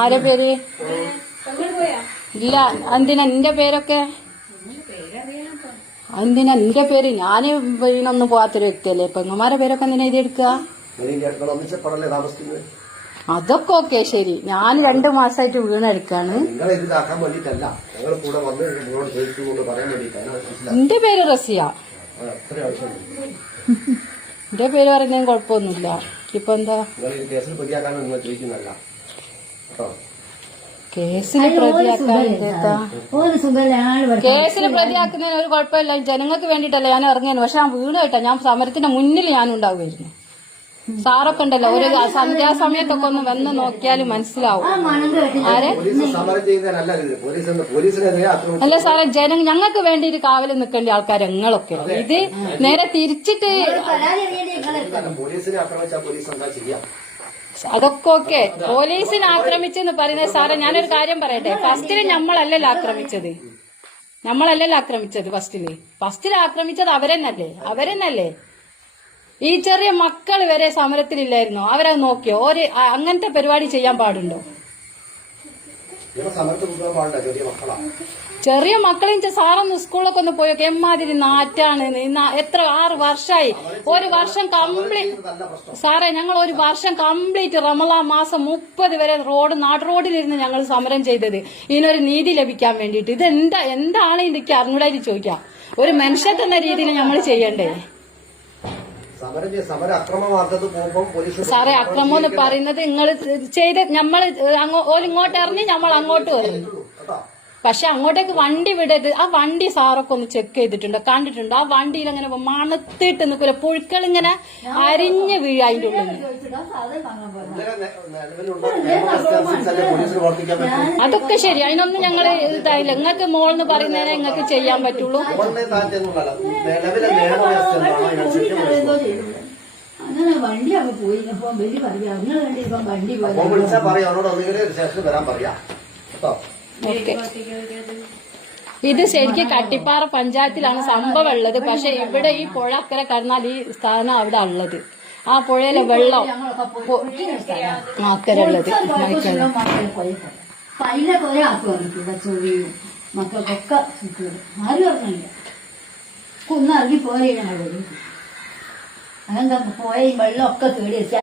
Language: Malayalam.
ആരെ പേര്? ഇല്ല എന്തിനാ നിന്റെ പേരൊക്കെ? എന്തിനാ നിന്റെ പേര്? ഞാൻ വീണൊന്നും പോകാത്തൊരു വ്യക്തിയല്ലേ. പെങ്ങന്മാരെ പേരൊക്കെ എന്തിനാ എഴുതിയെടുക്കുക അതൊക്കെ ഓക്കെ ശരി. ഞാൻ രണ്ടു മാസമായിട്ട് വീണെടുക്കാണ് എന്റെ പേര് റസിയ. എന്റെ പേര് പറയുന്നതിന് കുഴപ്പമൊന്നുമില്ല. ഇപ്പൊ എന്താ? കേസിന് കേസിന് പ്രതിയാക്കുന്നതിന് ഒരു കുഴപ്പമില്ല. ജനങ്ങൾക്ക് വേണ്ടിയിട്ടല്ല ഞാൻ ഇറങ്ങിയത്. പക്ഷെ ഞാൻ വീണ് കേട്ടാ. ഞാൻ സമരത്തിന്റെ മുന്നിൽ ഞാൻ ഉണ്ടാവുമായിരുന്നു സാറൊക്കെ ഉണ്ടല്ലോ ഒരു സന്ധ്യാസമയത്തൊക്കെ ഒന്ന് വന്ന് നോക്കിയാൽ മനസ്സിലാവും. ആരെ? അല്ല സാറേ ജനം ഞങ്ങൾക്ക് വേണ്ടി ഒരു കാവൽ നിൽക്കേണ്ട ആൾക്കാർ ഞങ്ങളൊക്കെ ഇത് നേരെ തിരിച്ചിട്ട് അതൊക്കെ ഓക്കെ. പോലീസിനെ ആക്രമിച്ചെന്ന് പറയുന്നത് സാറേ ഞാനൊരു കാര്യം പറയട്ടെ. ഫസ്റ്റിൽ നമ്മളല്ലല്ലോ ആക്രമിച്ചത്. നമ്മളല്ലല്ലോ ആക്രമിച്ചത് ഫസ്റ്റിൽ. ഫസ്റ്റിൽ ആക്രമിച്ചത് അവരെന്നല്ലേ? അവരെന്നല്ലേ? ഈ ചെറിയ മക്കൾ വരെ സമരത്തിലില്ലായിരുന്നോ? അവരത് നോക്കിയോ? ഒരു അങ്ങനത്തെ പരിപാടി ചെയ്യാൻ പാടുണ്ടോ? ചെറിയ മക്കളെയും ചെ- സാറൊന്ന് സ്കൂളൊക്കെ ഒന്ന് പോയൊക്കെ എമ്മാതിരി നാറ്റാണ്. എത്ര ആറ് വർഷമായി ഒരു വർഷം കംപ്ലീറ്റ് സാറേ ഞങ്ങൾ ഒരു വർഷം കംപ്ലീറ്റ് റമലാ മാസം മുപ്പത് വരെ റോഡ് നാട് റോഡിലിരുന്ന് ഞങ്ങൾ സമരം ചെയ്തത്. ഇതിനൊരു നീതി ലഭിക്കാൻ വേണ്ടിയിട്ട്. ഇത് എന്താ എന്താണ് ഇതൊക്കെ അറിഞ്ഞൂടായിട്ട് ചോദിക്കാം. ഒരു മനുഷ്യത്തെന്ന രീതിയിൽ നമ്മൾ ചെയ്യണ്ടേ സമരം ചെയ്യ- സമരം അക്രമ മാർഗത്ത് പോകുമ്പോൾ പോലീസ് സാറേ അക്രമം എന്ന് പറയുന്നത് നിങ്ങൾ ചെയ്ത് നമ്മൾ ഇങ്ങോട്ട് ഇറങ്ങി നമ്മൾ അങ്ങോട്ട് വരുന്നു കേട്ടോ? പക്ഷെ അങ്ങോട്ടേക്ക് വണ്ടി വിടരുത്. ആ വണ്ടി സാറൊക്കെ ഒന്ന് ചെക്ക് ചെയ്തിട്ടുണ്ട്. കണ്ടിട്ടുണ്ട്. ആ വണ്ടിയിൽ അങ്ങനെ മണത്തിട്ട് നിൽക്കില്ല പുഴുക്കൾ ഇങ്ങനെ അരിഞ്ഞ് വീഴ അതിന്റെ ഉള്ളിൽ. അതൊക്കെ ശരി. അതിനൊന്നും ഞങ്ങൾ ഇതായില്ല. നിങ്ങൾക്ക് മോളെന്ന് പറയുന്നതിനെ നിങ്ങൾക്ക് ചെയ്യാൻ പറ്റുള്ളൂ. അങ്ങനെ വണ്ടി അവ പോയി അപ്പൊ വലിയ പറയാ. നിങ്ങൾ വേണ്ടി ഇപ്പൊ വണ്ടി ഇത് ശരിക്കും കട്ടിപ്പാറ പഞ്ചായത്തിലാണ് സംഭവം ഉള്ളത്. പക്ഷെ ഇവിടെ ഈ പുഴ അക്കരെ കടന്നാൽ ഈ സ്ഥാനം അവിടെ ഉള്ളത്. ആ പുഴയിലെ വെള്ളം. ആ, അക്കരെ ഉള്ളത് മൈക്കല്ല മക്കളെ പോയപ്പോ അപ്പൊ അതിലൊക്കെ ഒരാൾക്ക് വന്നിട്ടുണ്ട് ചൊറിയും മക്കൾക്കൊക്കെ സുഖം ആരും അറിഞ്ഞില്ല ഇറങ്ങി പോരെ ഞങ്ങൾ അതെന്താ പോയ വെള്ളം ഒക്കെ കേടി വെച്ചാൽ